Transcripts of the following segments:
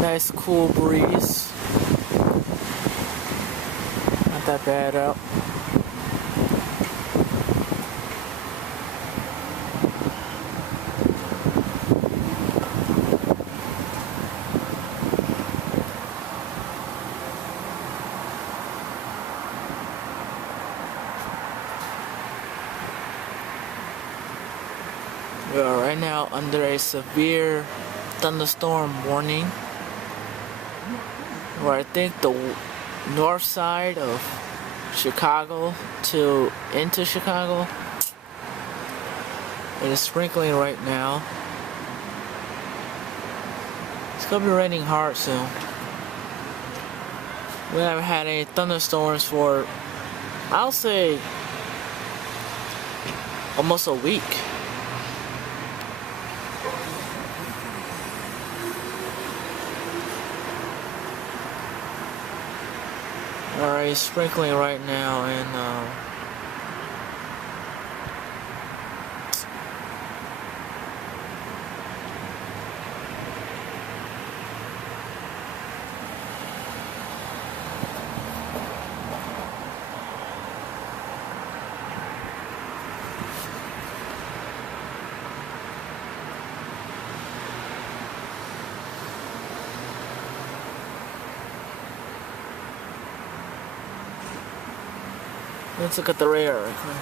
Nice cool breeze. Not that bad out. We are right now under a severe thunderstorm warning, where I think the north side of Chicago to into Chicago, it is sprinkling right now. It's gonna be raining hard soon. We haven't had any thunderstorms for, I'll say, almost a week. Alright, sprinkling right now, and let's look at the radar real quick.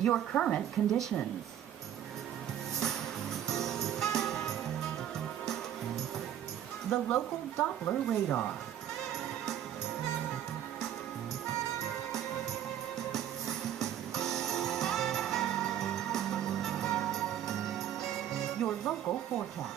Your current conditions. The local Doppler radar. Your local forecast.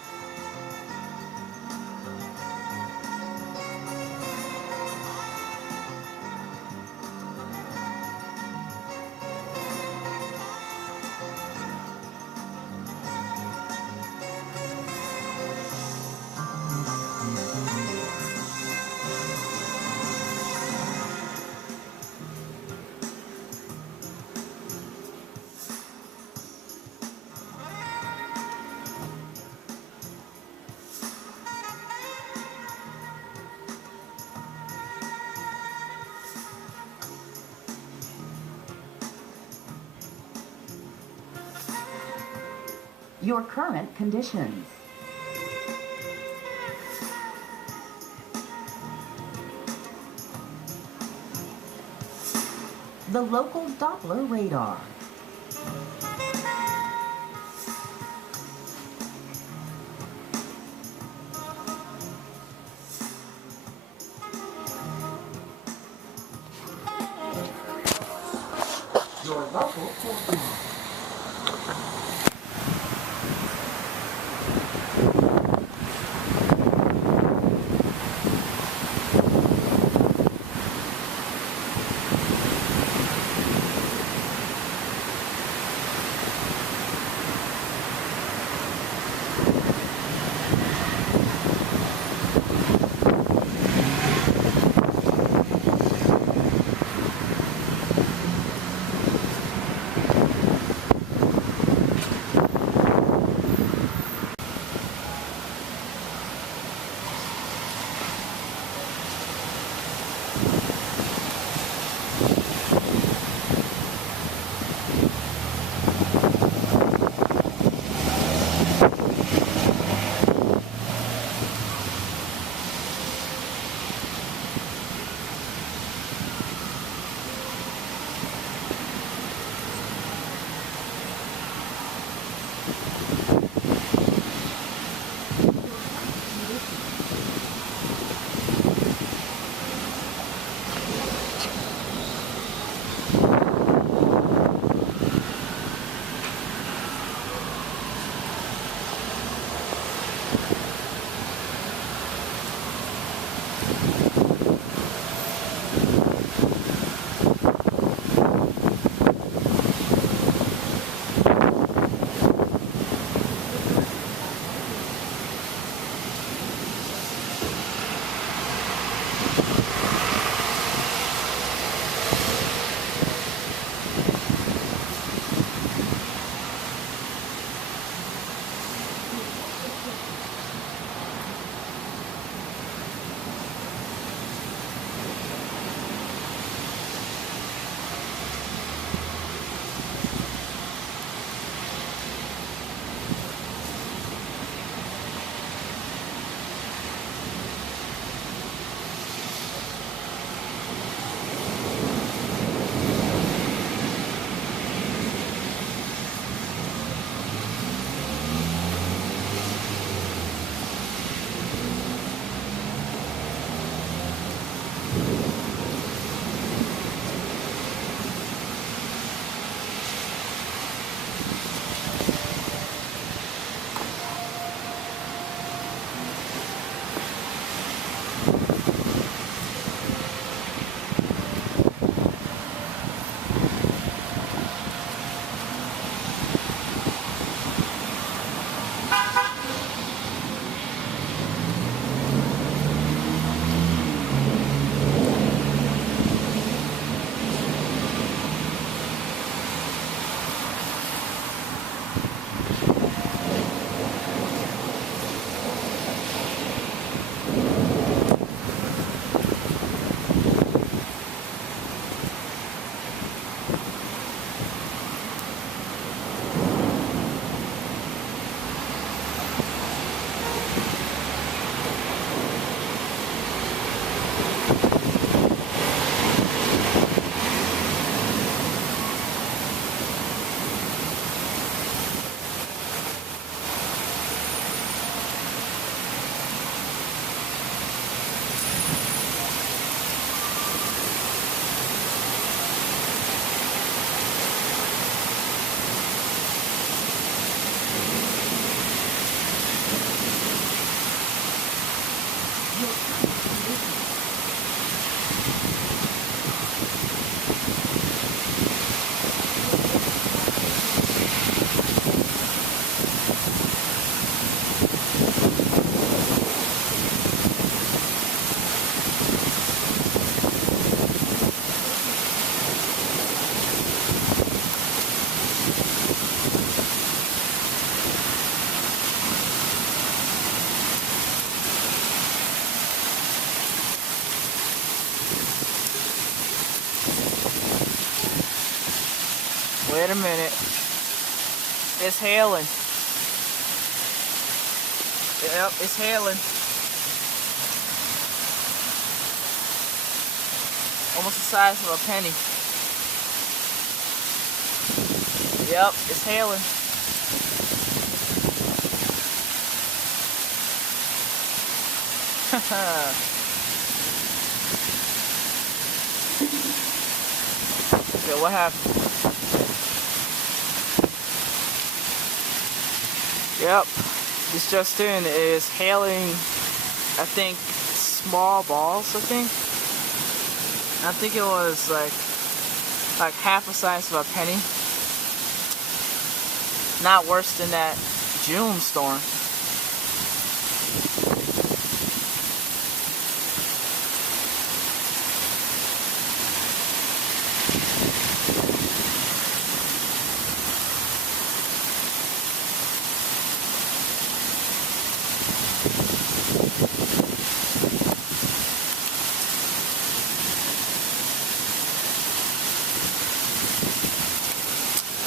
Your current conditions. The local Doppler radar. Your local forecast. Your current conditions. Wait a minute. It's hailing. Yep, it's hailing. Almost the size of a penny. Yep, it's hailing. Okay, what happened? Yep, this just in is hailing, I think, small balls, I think it was like half the size of a penny. Not worse than that June storm.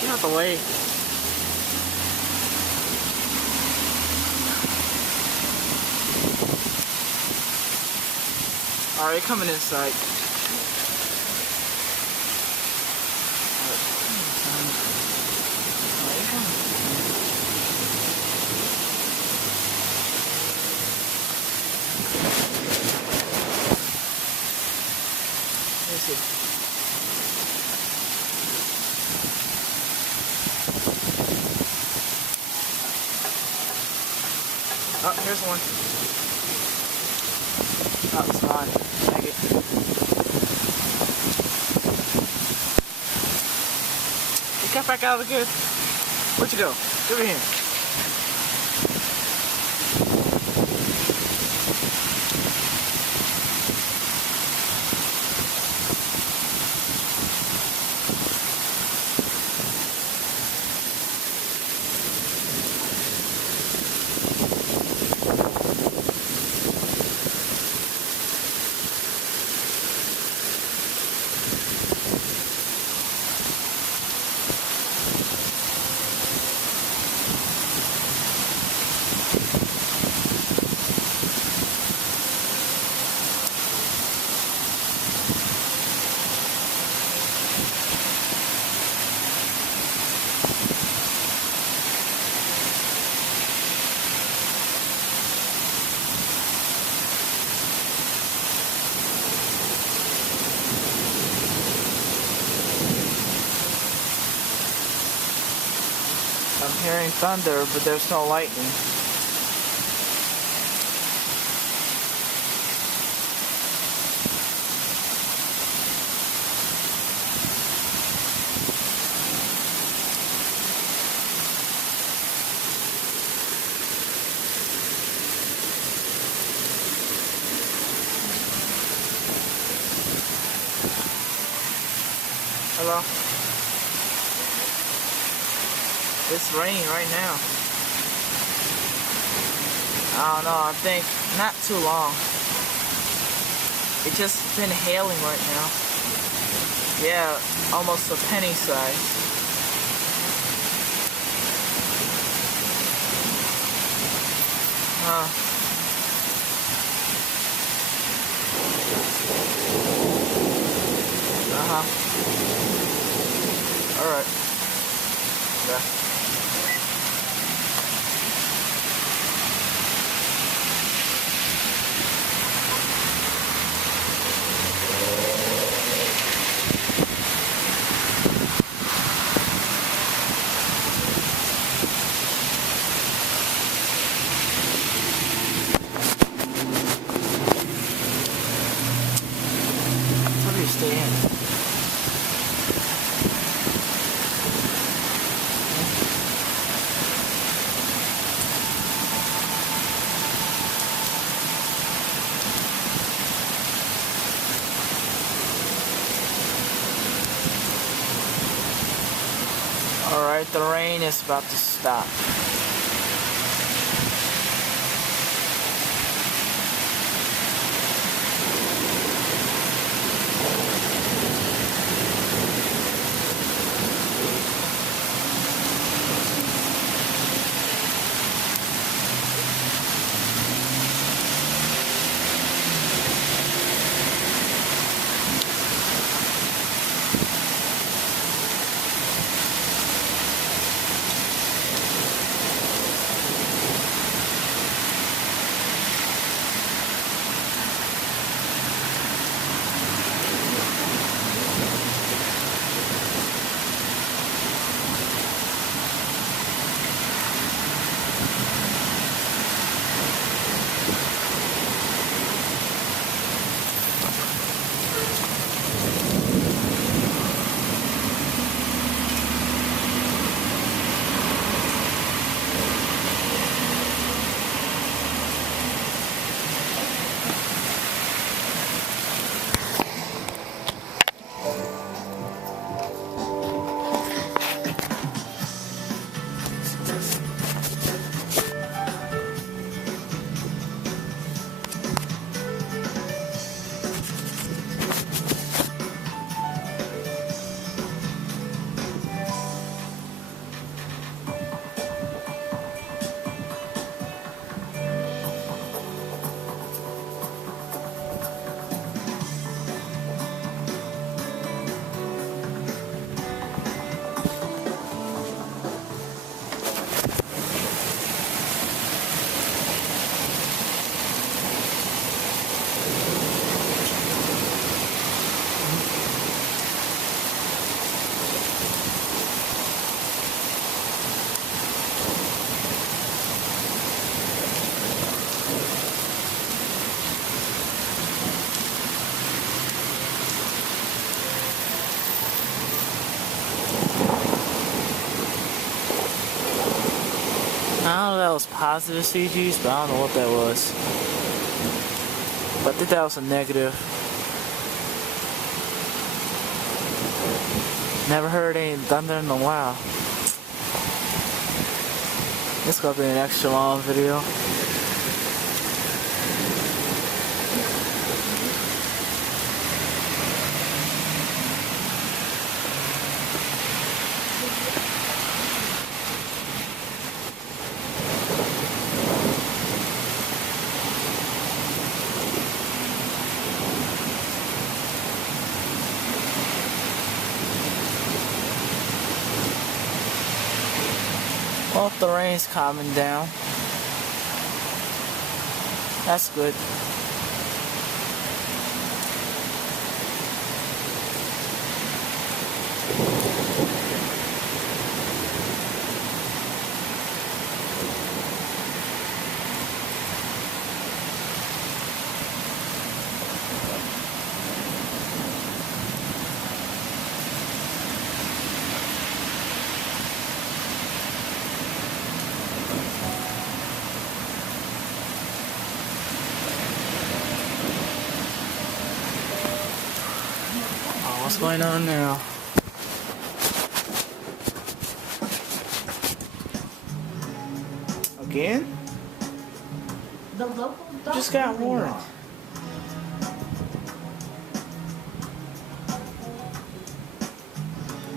Get out the way. Alright, coming inside. Let's see. Oh, here's one. Oh, it's fine. Thank it. You got back out of the good. Where'd you go? Get over here. I'm hearing thunder, but there's no lightning. Hello? It's raining right now. I don't know, I think not too long. It's just been hailing right now. Yeah, almost a penny size. Alright. Yeah. the rain is about to stop. I don't know if that was positive CGs, but I don't know what that was. But I think that was a negative. Never heard any thunder in a while. This is gonna be an extra long video. Well, the rain's calming down. That's good. What's going on now? Again? The local Just got warned.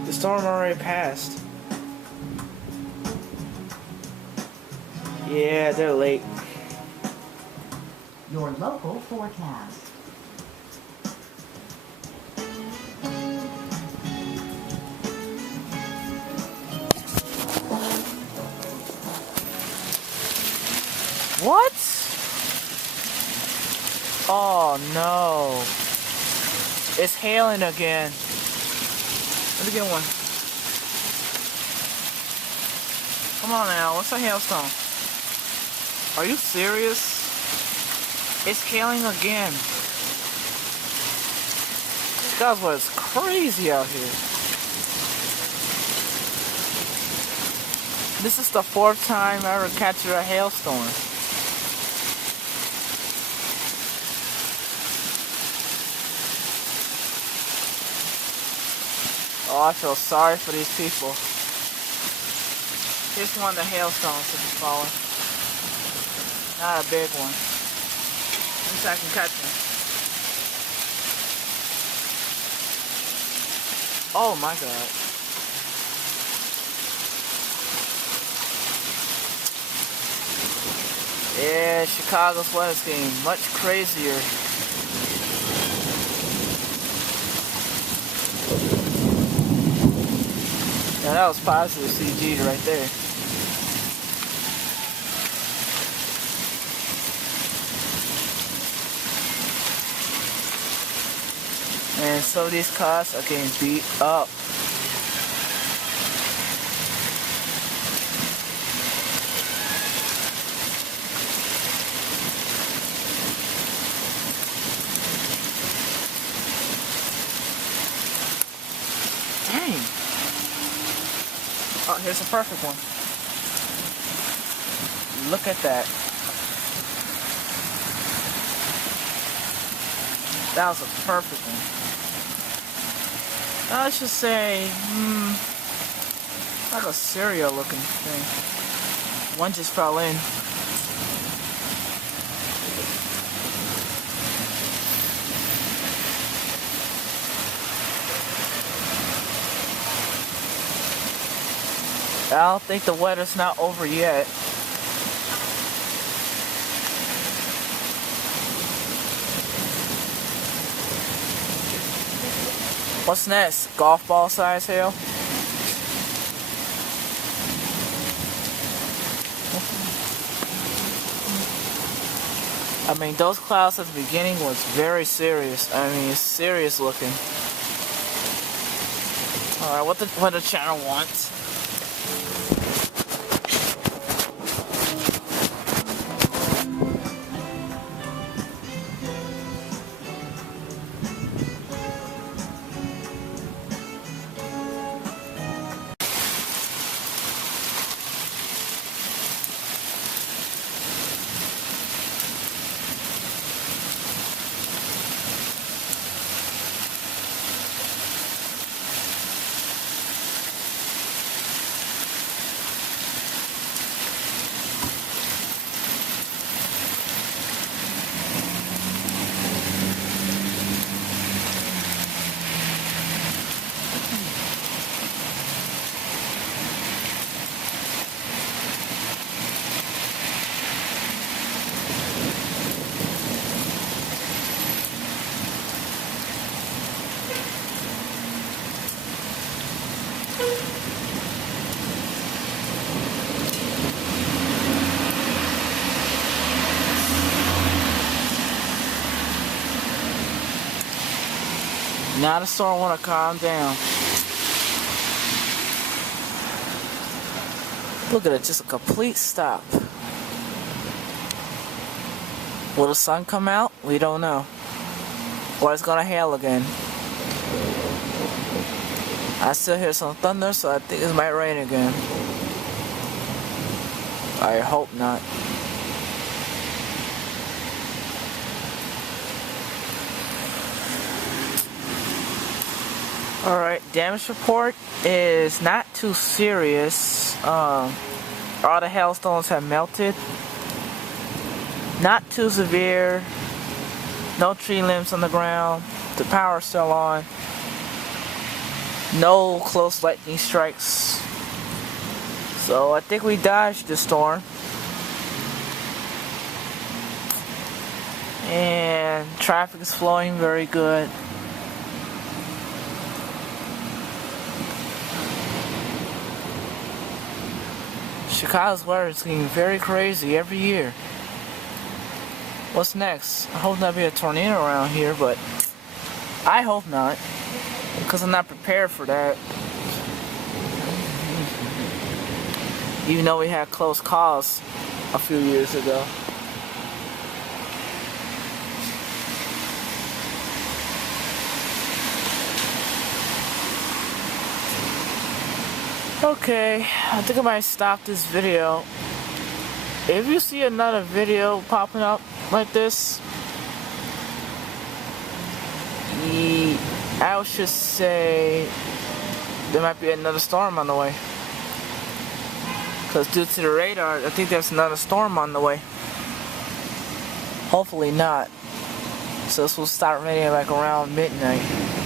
The storm already passed. Yeah, they're late. Your local forecast. What? Oh no. It's hailing again. Let me get one. Come on now, what's a hailstone? Are you serious? It's hailing again. Guys, what is crazy out here. This is the 4th time I ever captured a hailstorm. Oh, I feel sorry for these people. Here's one of the hailstones that is falling. Not a big one. At least I can catch one. Oh my God. Yeah, Chicago's weather's getting much crazier. Yeah, that was positive CG right there. And some of these cars are getting beat up. Dang. Oh, here's a perfect one. Look at that. That was a perfect one. I should say, like a cereal looking thing. One just fell in. I don't think the weather's not over yet. What's next? Golf ball size hail? I mean, those clouds at the beginning was very serious. I mean, it's serious looking. Alright, what the channel wants. Now the storm wanna calm down. Look at it, just a complete stop. Will the sun come out? We don't know. Or it's gonna hail again. I still hear some thunder, so I think it might rain again. I hope not. Alright, damage report is not too serious. All the hailstones have melted. Not too severe. No tree limbs on the ground. The power's still on. No close lightning strikes. So I think we dodged the storm. And traffic is flowing very good. Chicago's weather is getting very crazy every year. What's next? I hope not be a tornado around here, but I hope not, because I'm not prepared for that. Even though we had close calls a few years ago. Okay, I think I might stop this video. If you see another video popping up like this, I should say there might be another storm on the way. Because Because due to the radar, I think there's another storm on the way. Hopefully not. So this will start raining like around midnight.